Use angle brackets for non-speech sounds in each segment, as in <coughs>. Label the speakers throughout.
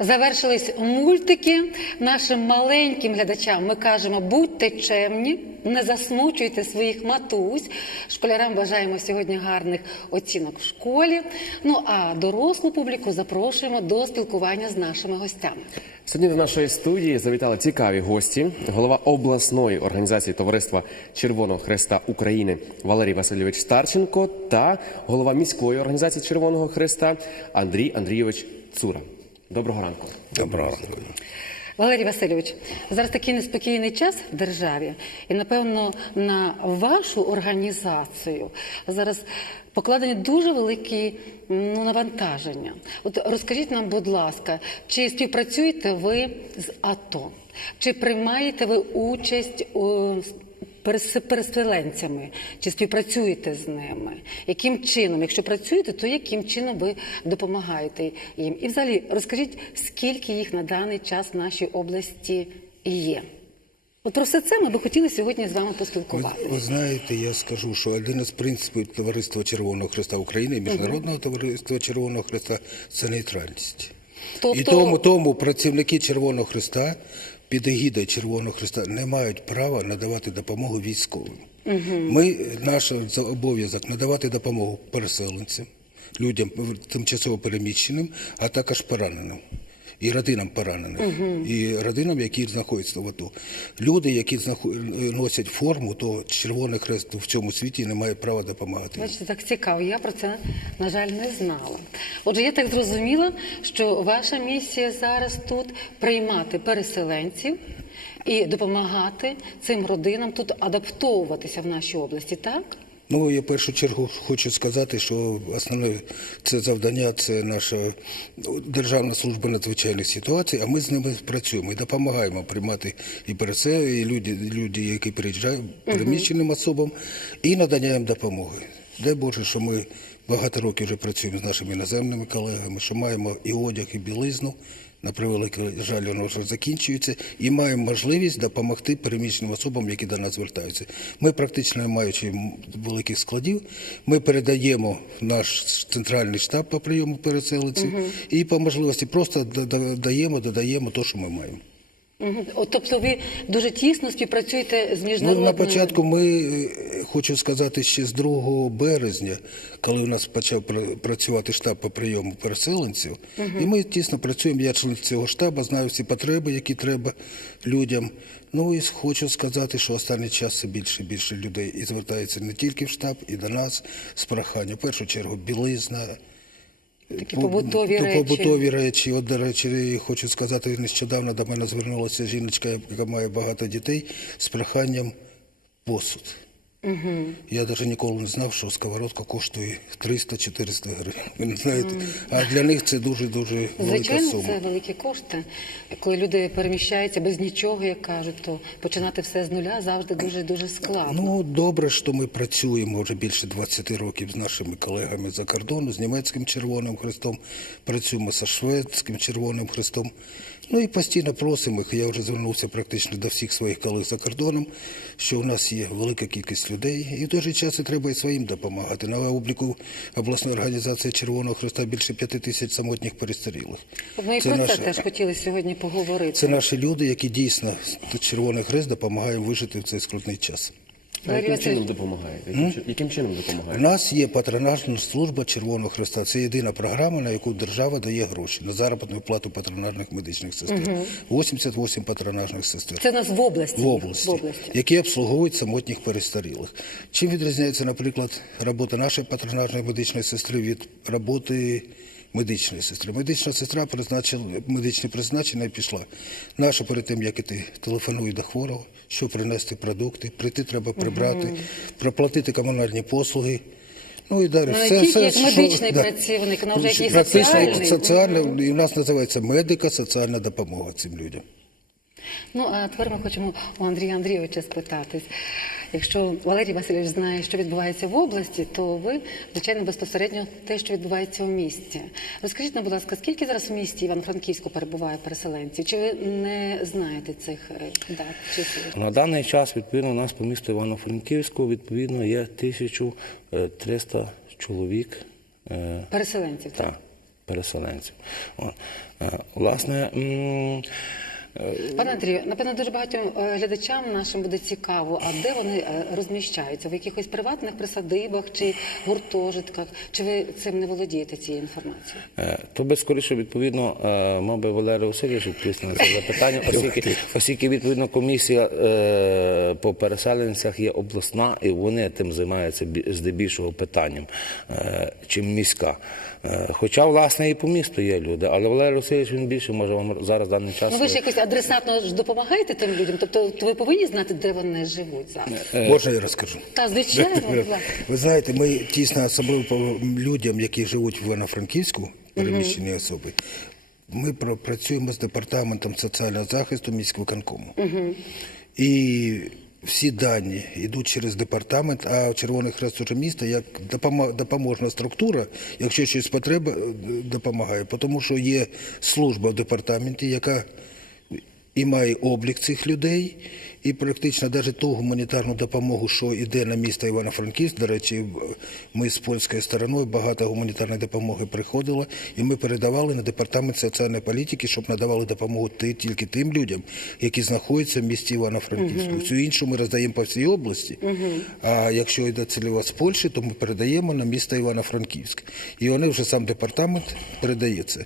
Speaker 1: Завершились мультики. Нашим маленьким глядачам ми кажемо: будьте чемні, не засмучуйте своїх матусь. Школярам бажаємо сьогодні гарних оцінок в школі. Ну а дорослу публіку запрошуємо до спілкування з нашими гостями.
Speaker 2: Сьогодні до нашої студії завітали цікаві гості. Голова обласної організації Товариства Червоного Хреста України Валерій Васильович Старченко та голова міської організації Червоного Хреста Андрій Андрійович Цура. Доброго ранку.
Speaker 3: Доброго ранку.
Speaker 1: Валерій Васильович, зараз такий неспокійний час в державі, і напевно на вашу організацію зараз покладені дуже великі ну, навантаження. От розкажіть нам, будь ласка, чи співпрацюєте ви з АТО? Чи приймаєте ви участь у переселенцями? Чи співпрацюєте з ними? Яким чином? Якщо працюєте, то яким чином ви допомагаєте їм? І взагалі розкажіть, скільки їх на даний час в нашій області є? От про все це ми би хотіли сьогодні з вами
Speaker 3: Ви,
Speaker 1: поспілкуватися.
Speaker 3: ви знаєте, я скажу, що один із принципів Товариства Червоного Христа України і Міжнародного товариства Червоного Христа це нейтральність.
Speaker 1: Тобто-
Speaker 3: І тому, тому працівники Червоного Христа під егідою Червоного Христа не мають права надавати допомогу військовим. Ми наш обов'язок надавати допомогу переселенцям, людям тимчасово переміщеним, а також пораненим. І родинам поранених, і родинам, які знаходяться в АТО. Люди, які носять форму, то Червоний Хрест в цьому світі не має права допомагати.
Speaker 1: Бачите, так цікаво. Я про це, на жаль, не знала. Отже, я так зрозуміла, що ваша місія зараз тут приймати переселенців і допомагати цим родинам тут адаптовуватися в нашій області, так?
Speaker 3: Ну, я в першу чергу хочу сказати, що основне це завдання це наша ну, Державна служба надзвичайних ситуацій, а ми з ними працюємо і допомагаємо приймати і переселення, і люди, люди, які приїжджають переміщеним особам, і надання їм допомоги. Дай Боже, що ми багато років вже працюємо з нашими іноземними колегами, що маємо і одяг, і білизну. На превеликий жаль, воно вже закінчується, і маємо можливість допомогти переміщеним особам, які до нас звертаються. Ми практично не маючи великих складів, ми передаємо наш центральний штаб по прийому переселенців і по можливості просто да- да- даємо, додаємо те, що ми маємо.
Speaker 1: Мгм. От, тобто ви дуже тісно співпрацюєте з
Speaker 3: Ну,
Speaker 1: міжнародними...
Speaker 3: на початку ми хочу сказати ще з 2 березня, коли у нас почав працювати штаб по прийому переселенців, і ми тісно працюємо. Я член цього штабу, знаю всі потреби, які треба людям. Ну і хочу сказати, що останній час все більше і більше людей і звертається не тільки в штаб, і до нас з проханням. В першу чергу білизна.
Speaker 1: Такі побутові речі.
Speaker 3: побутові речі. От, до речі, хочу сказати, нещодавно до мене звернулася жіночка, яка має багато дітей, з проханням посуд. Угу. Я навіть ніколи не знав, що сковородка коштує 300-400 гривень. Знаєте? А для них це дуже-дуже велика
Speaker 1: Звичайно,
Speaker 3: сума.
Speaker 1: це великі кошти. Коли люди переміщаються без нічого, як кажуть, то починати все з нуля завжди дуже дуже складно.
Speaker 3: Ну, добре, що ми працюємо вже більше 20 років з нашими колегами за кордону, з німецьким Червоним Хрестом, працюємо зі шведським Червоним Хрестом. Ну і постійно просимо їх. Я вже звернувся практично до всіх своїх колег за кордоном, що у нас є велика кількість людей, і в той же час і треба і своїм допомагати. На обліку обласної організації Червоного Хреста більше п'яти тисяч самотніх перестарілих.
Speaker 1: Ми
Speaker 3: Це
Speaker 1: про це теж хотіли сьогодні поговорити.
Speaker 3: Це наші люди, які дійсно Червоний Хрест допомагає вижити в цей скрутний час.
Speaker 2: А яким чином допомагаєте? Яким, яким чином
Speaker 3: У нас є патронажна служба Червоного Хреста. Це єдина програма, на яку держава дає гроші на заробітну плату патронажних медичних сестер. 88 патронажних сестер.
Speaker 1: Це у нас в області.
Speaker 3: В області,
Speaker 1: В області.
Speaker 3: які обслуговують самотніх перестарілих. Чим відрізняється, наприклад, робота нашої патронажної медичної сестри від роботи медичної сестри? Медична сестра призначила медичне призначення і пішла. Наша перед тим, як іти, телефонує до хворого, що принести продукти, прийти треба прибрати, проплатити комунальні послуги. Ну і далі.
Speaker 1: Ну,
Speaker 3: все,
Speaker 1: тільки
Speaker 3: все,
Speaker 1: як
Speaker 3: що-
Speaker 1: медичний працівник, але вже як
Speaker 3: Практично як
Speaker 1: соціальний.
Speaker 3: соціальна, і в нас називається медика, соціальна допомога цим людям.
Speaker 1: Ну а тепер ми хочемо у Андрія Андрійовича спитатись. Якщо Валерій Васильович знає, що відбувається в області, то ви, звичайно, безпосередньо те, що відбувається у місті. Розкажіть нам, будь ласка, скільки зараз у місті Івано-Франківську перебуває переселенців? Чи ви не знаєте цих е, дат? чисел?
Speaker 4: На даний час, відповідно, у нас по місту Івано-Франківську, відповідно, є 1300 чоловік. е,
Speaker 1: Переселенців, так?
Speaker 4: Так. переселенців. Е, Власне,
Speaker 1: Пане Андрію, напевно, дуже багатьом е, глядачам нашим буде цікаво, а де вони е, розміщаються? В якихось приватних присадибах чи гуртожитках? Чи ви цим не володієте цією інформацією?
Speaker 4: Е, То би скоріше відповідно мав би Валерій Васильович відповісти на це запитання, оскільки, оскільки відповідно комісія по переселенцях є обласна, і вони тим займаються здебільшого питанням, чим міська. Хоча, власне, і по місту є люди, але Валерій Васильович він більше може вам зараз в даний час.
Speaker 1: Ну ви ж якось адресатно ж допомагаєте тим людям? Тобто ви повинні знати, де вони живуть зараз?
Speaker 3: Можна я розкажу?
Speaker 1: Та звичайно, будь ласка.
Speaker 3: Ви знаєте, ми тісно, особливо по людям, які живуть в Івано-Франківську, переміщені особи, ми працюємо з департаментом соціального захисту міськвиконкому. І всі дані йдуть через департамент, а Червоний Хрест уже міста як допоможна структура, якщо щось потреба, е, допомагає. Тому що є служба в департаменті, яка і має облік цих людей, і практично навіть ту гуманітарну допомогу, що йде на місто Івано-Франківськ. До речі, ми з польською стороною багато гуманітарної допомоги приходило, і ми передавали на департамент соціальної політики, щоб надавали допомогу тільки тим людям, які знаходяться в місті Івано-Франківську. Всю іншу ми роздаємо по всій області. А якщо йде цільова з Польщі, то ми передаємо на місто Івано-Франківськ. І вони вже сам департамент передає це.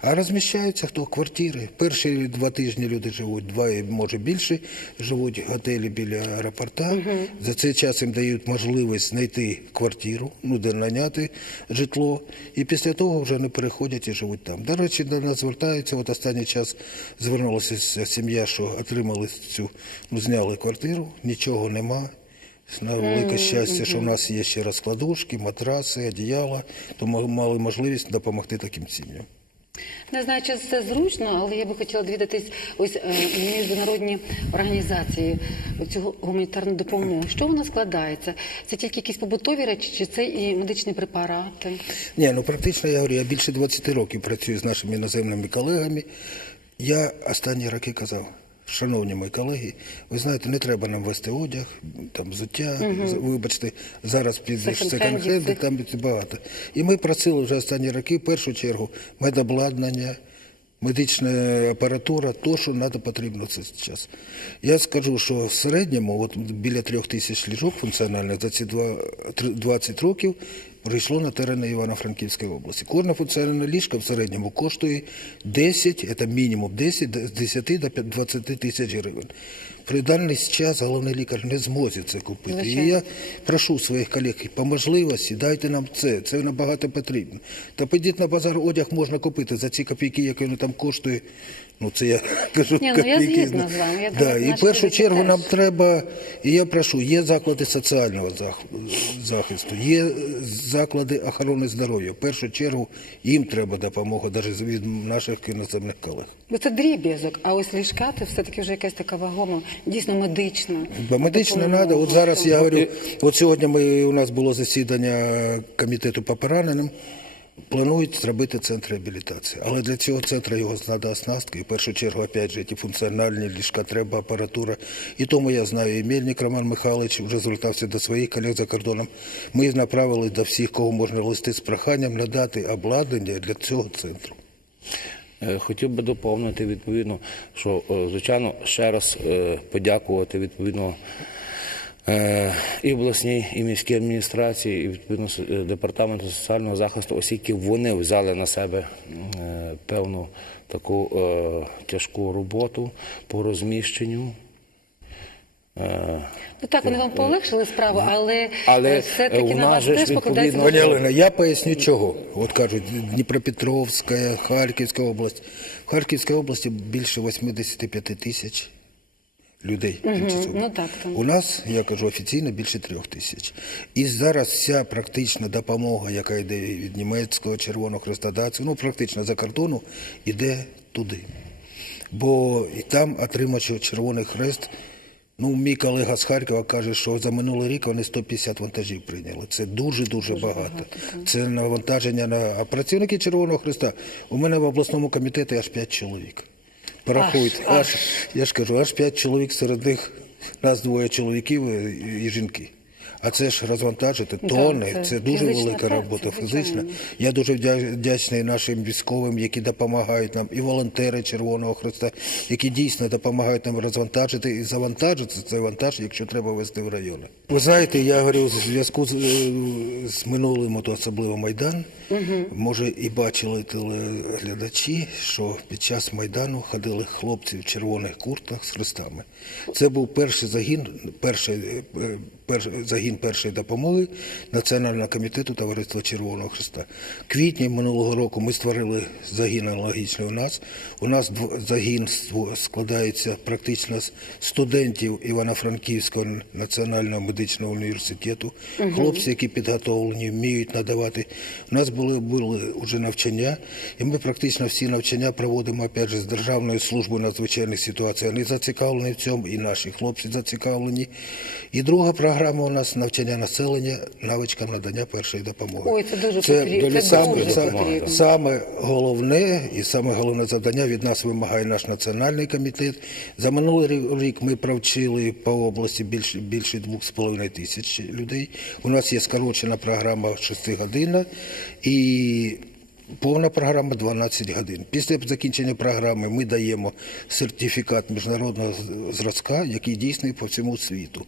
Speaker 3: А розміщаються хто? Квартири. Перші два тижні люди живуть, два може більше живуть в готелі біля аеропорта. За цей час їм дають можливість знайти квартиру, ну де наняти житло. І після того вже не переходять і живуть там. До речі, до нас звертаються. От останній час звернулася сім'я, що отримали цю, ну зняли квартиру, нічого нема. На велике щастя, що в нас є ще розкладушки, матраси, одіяла, то мали можливість допомогти таким сім'ям.
Speaker 1: Не знаю, чи це зручно, але я би хотіла довідатись ось е, міжнародні організації цю гуманітарну допомогу. Що вона складається? Це тільки якісь побутові речі, чи це і медичні препарати?
Speaker 3: Ні, ну практично я говорю, я більше 20 років працюю з нашими іноземними колегами. Я останні роки казав, шановні мої колеги, ви знаєте, не треба нам вести одяг, там взуття, вибачте, зараз під
Speaker 1: Секонд-хенді
Speaker 3: секонд-хенди, там багато. І ми просили вже останні роки, в першу чергу, медобладнання, медична апаратура, то, що треба потрібно це час. Я скажу, що в середньому, от біля трьох тисяч ліжок функціональних за ці 20 років прийшло на терени Івано-Франківської області. Кожна функціональна ліжка в середньому коштує 10, це мінімум 10, з 10 до 20 тисяч гривень. При даний час головний лікар не зможе це купити. І я прошу своїх колег, по можливості дайте нам це, це набагато потрібно. Та підіть на базар, одяг можна купити за ці копійки, які він там коштує. Ну це я <laughs> кажу
Speaker 1: Ні, ну, я згідна з вами. Я
Speaker 3: да, і в першу чергу нам треба, і я прошу, є заклади соціального зах- захисту, є заклади охорони здоров'я. В першу чергу їм треба допомога, навіть від наших іноземних колег.
Speaker 1: Бо це дріб'язок, а ось ліжка це все-таки вже якась така вагома, дійсно медична.
Speaker 3: Бо медично треба. От зараз я говорю, от сьогодні ми, у нас було засідання комітету по пораненим. Планують зробити центр реабілітації. Але для цього центру його треба оснастка. І в першу чергу, опять же, ті функціональні ліжка, треба апаратура. І тому я знаю, і Мельник Роман Михайлович вже звертався до своїх колег за кордоном. Ми направили до всіх, кого можна листи з проханням надати обладнання для цього центру.
Speaker 4: Е, Хотів би доповнити відповідно, що е, звичайно ще раз е, подякувати відповідно і обласній, і міській адміністрації, і відповідно департаменту соціального захисту, оскільки вони взяли на себе певну таку тяжку роботу по розміщенню. Е,
Speaker 1: Ну так, вони вам полегшили справу, але,
Speaker 4: Але,
Speaker 1: е,
Speaker 4: е,
Speaker 1: все-таки
Speaker 4: у
Speaker 1: на вас теж покладається.
Speaker 3: Пані Олена, я поясню чого. От кажуть, Дніпропетровська, Харківська область. В Харківській області більше 85 тисяч людей. тимчасово.
Speaker 1: ну так, там.
Speaker 3: У нас, я кажу, офіційно більше трьох тисяч. І зараз вся практична допомога, яка йде від німецького Червоного Хреста, да, ну практично за кордону, йде туди. Бо і там отримач Червоний Хрест. Ну, мій колега з Харкова каже, що за минулий рік вони 150 вантажів прийняли. Це дуже-дуже багато. Це навантаження на а працівники Червоного Христа. У мене в обласному комітеті аж 5 чоловік. Порахуйте, аж, я ж кажу, аж 5 чоловік серед них нас двоє чоловіків і, і жінки. А це ж розвантажити тони,
Speaker 1: це
Speaker 3: це, дуже
Speaker 1: фізична
Speaker 3: велика
Speaker 1: праця,
Speaker 3: робота фізична.
Speaker 1: звичайно.
Speaker 3: Я дуже вдячний нашим військовим, які допомагають нам, і волонтери Червоного Христа, які дійсно допомагають нам розвантажити і завантажити цей вантаж, якщо треба везти в райони. Ви знаєте, я говорю в зв'язку з, е, з минулим, от особливо Майдан. Може, і бачили телеглядачі, що під час Майдану ходили хлопці в червоних куртках з хрестами. Це був перший загін, перший, е, перший загін першої допомоги Національного комітету Товариства Червоного Христа. Квітні минулого року ми створили загін аналогічний у нас. У нас загін складається практично з студентів Івано-Франківського національного медичного університету, хлопці, які підготовлені, вміють надавати. У нас були, були вже навчання, і ми практично всі навчання проводимо опять же, з Державною службою надзвичайних ситуацій. Вони зацікавлені в цьому, і наші хлопці зацікавлені. І друга програма у нас навчання населення навичкам надання першої допомоги.
Speaker 1: Ой, це дуже
Speaker 3: це,
Speaker 1: потрібно, це
Speaker 3: саме, саме-. Саме головне і саме головне завдання від нас вимагає наш національний комітет. За минулий рік ми провчили по області більше більше 2,5 тисяч людей. У нас є скорочена програма 6 годинна і повна програма 12 годин. Після закінчення програми ми даємо сертифікат міжнародного зразка, який дійсний по всьому світу.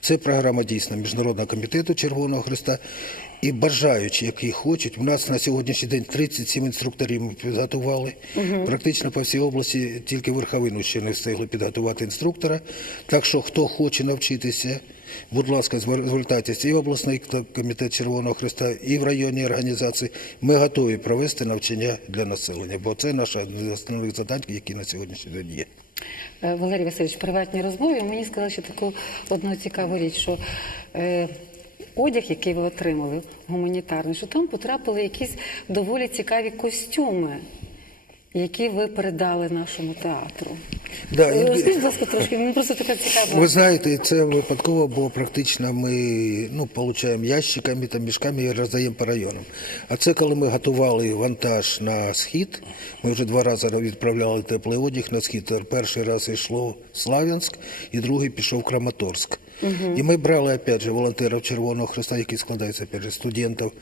Speaker 3: Це програма дійсна Міжнародного комітету Червоного Христа. І бажаючі, які хочуть, у нас на сьогоднішній день 37 інструкторів ми підготували. Практично по всій області тільки верховину ще не встигли підготувати інструктора. Так що, хто хоче навчитися, будь ласка, звер- звертайтеся і в обласний комітет Червоного Христа, і в районні організації. Ми готові провести навчання для населення, бо це наша основних завдань, які на сьогоднішній день є.
Speaker 1: Е, Валерій Васильович, в приватній розмові мені сказали ще таку одну цікаву річ, що е, одяг, який ви отримали, гуманітарний, що там потрапили якісь доволі цікаві костюми, які ви передали нашому театру.
Speaker 3: Да,
Speaker 1: Е,
Speaker 3: і-
Speaker 1: Розкажіть, будь ласка, трошки, мені просто така цікава.
Speaker 3: Ви знаєте, це випадково, бо практично ми ну, получаємо ящиками та мішками і роздаємо по районам. А це коли ми готували вантаж на схід, ми вже два рази відправляли теплий одяг на схід. Перший раз йшло в Слав'янськ, і другий пішов в Краматорськ. І ми брали опять же волонтерів Червоного Христа, які складаються опять же, студентів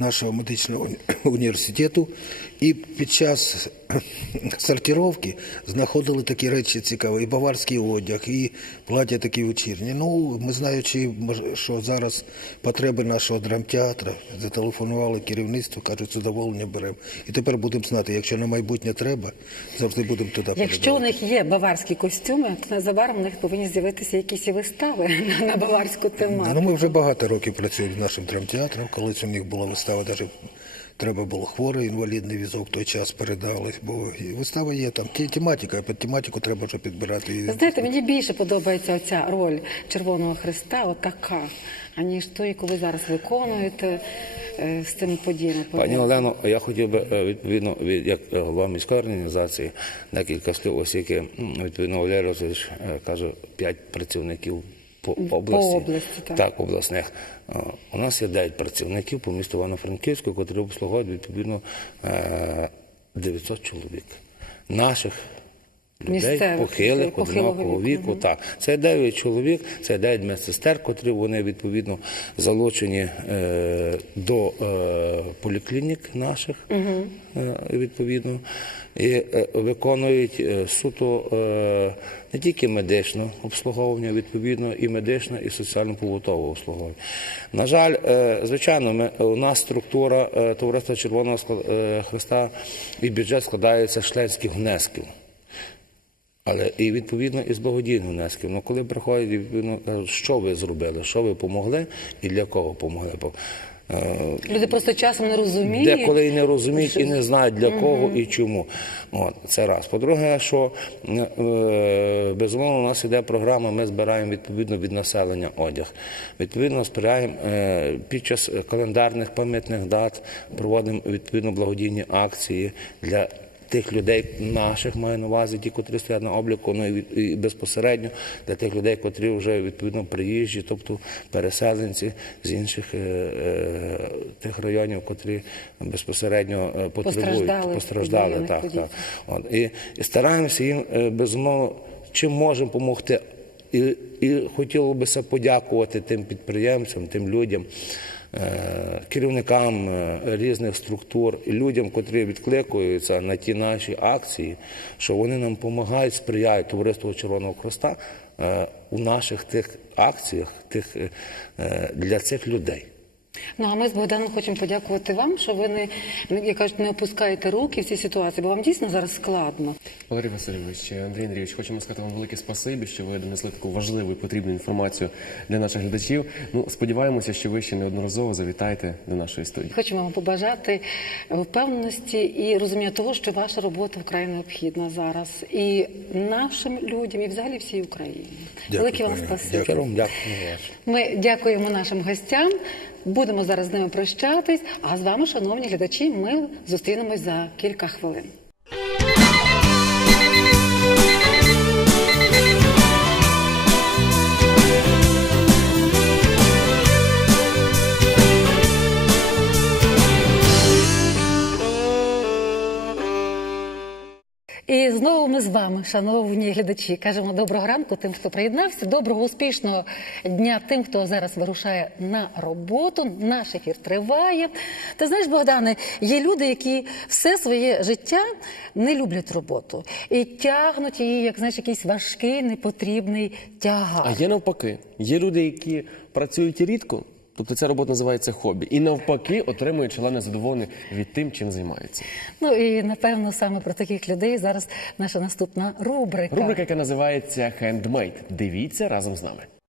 Speaker 3: нашого медичного університету. <coughs> І під час <coughs> сортировки знаходили такі речі цікаві, і баварський одяг, і плаття такі вечірні. Ну, ми знаючи, що зараз потреби нашого драмтеатру, зателефонували керівництво, кажуть, задоволення беремо. І тепер будемо знати, якщо на майбутнє треба, завжди будемо туди
Speaker 1: Якщо у них є баварські костюми, то незабаром у них повинні з'явитися якісь і вистави <laughs> на баварську тематику.
Speaker 3: Ну, ми вже багато років працюємо з нашим драмтеатром. Колись у них була вистава, навіть треба було хворий інвалідний візок в той час передали. Бо вистава є там ті- тематика, а під тематику треба вже підбирати.
Speaker 1: Знаєте, мені більше подобається оця роль Червоного Христа, отака, аніж ту, яку ви зараз виконуєте е, з цими подіями.
Speaker 4: Пані Олено, я хотів би е, відповідно від як е, голова міської організації декілька слів, оскільки м, відповідно Валерій Росович каже п'ять працівників по області,
Speaker 1: області, так.
Speaker 4: так обласних. Е, У нас є 9 працівників по місту Івано-Франківську, котрі обслуговують відповідно е, 900 чоловік наших. Людей
Speaker 1: Місцевих
Speaker 4: похилих, одинокого
Speaker 1: віку.
Speaker 4: Так, це 9 чоловік, це 9 медсестер, котрі вони відповідно залучені е, до е, поліклінік наших, е, відповідно, і е, виконують е, суто е, не тільки медичне обслуговування, відповідно, і медичне, і соціально-побутове обслуговування. На жаль, е, звичайно, ми, у нас структура е, Товариства Червоного е, Христа і бюджет складається з членських внесків. Але і відповідно із благодійних внесків. Ну коли приходять, відповідно кажуть, що ви зробили, що ви помогли і для кого помогли. Е,
Speaker 1: Люди просто часом не розуміють.
Speaker 4: Деколи і не розуміють, і не знають для кого і чому. От це раз. По-друге, що е, безумовно у нас іде програма. Ми збираємо відповідно від населення одяг. Відповідно, сприяємо е, під час календарних пам'ятних дат, проводимо відповідно благодійні акції для. Тих людей наших маю на увазі, ті, котрі стоять на обліку, ну і, безпосередньо для тих людей, котрі вже відповідно приїжджі, тобто переселенці з інших е, е, тих районів, котрі безпосередньо е, потребують
Speaker 1: Постраждали
Speaker 4: постраждали. Так, так. От, і, і стараємося їм безумовно, чим можемо допомогти. І, і хотілося б подякувати тим підприємцям, тим людям, керівникам е, різних структур людям, котрі відкликуються на ті наші акції, що вони нам допомагають, сприяють товариству Червоного Хреста е, у наших тих акціях, тих, е, е, для цих людей.
Speaker 1: Ну а ми з Богданом хочемо подякувати вам, що ви не як кажуть, не опускаєте руки в цій ситуації, бо вам дійсно зараз складно.
Speaker 2: Валерій Васильович, Андрій Андрійович, хочемо сказати вам велике спасибі, що ви донесли таку важливу і потрібну інформацію для наших глядачів. Ну, сподіваємося, що ви ще неодноразово завітаєте до нашої студії.
Speaker 1: Хочемо вам побажати впевненості і розуміння того, що ваша робота вкрай необхідна зараз і нашим людям, і взагалі всій Україні.
Speaker 3: Дякую,
Speaker 1: Велике вам спасибі.
Speaker 3: Дякую.
Speaker 1: Ми дякуємо нашим гостям. Будемо зараз з ними прощатись. А з вами, шановні глядачі, ми зустрінемось за кілька хвилин. І знову ми з вами, шановні глядачі, кажемо доброго ранку тим, хто приєднався. Доброго успішного дня тим, хто зараз вирушає на роботу. Наш ефір триває. Ти знаєш, Богдане, є люди, які все своє життя не люблять роботу і тягнуть її, як знаєш, якийсь важкий, непотрібний тягар.
Speaker 2: А є навпаки, є люди, які працюють рідко, тобто ця робота називається хобі, і навпаки отримує члени задоволення від тим, чим займаються.
Speaker 1: Ну і напевно саме про таких людей зараз наша наступна рубрика.
Speaker 2: Рубрика, яка називається «Хендмейд». Дивіться разом з нами.